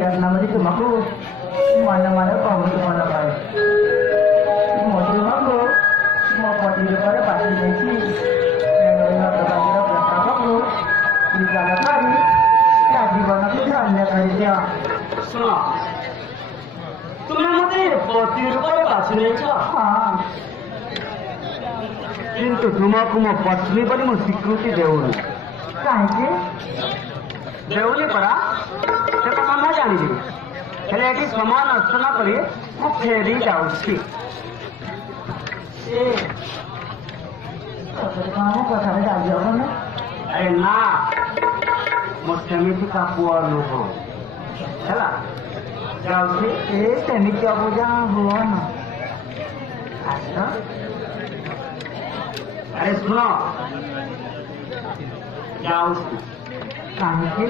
रत्नामध्ये तुमको mana-mana kamu itu mana kaya mau terima ko mau pati pada pasti nanti yang lainnya terkira berapa ko di sana kali tadi banget itu anda kali dia सुनो तुम्हें मते पति pada pasti nanti हाँ किंतु तुमको मो पत्नी पर मो स्वीकृति देउनी काहे देउनी परा से तो हम जानी हेले एटी समान अर्चना करी मो फेरी जाउछि ए तो कामो कथा रे जाई हो ना अरे ना मो सेमिति का पुअर नो हो हैला जाउछि ए सेमिति पूजा हुआ ना अच्छा अरे सुनो जाउछि काहे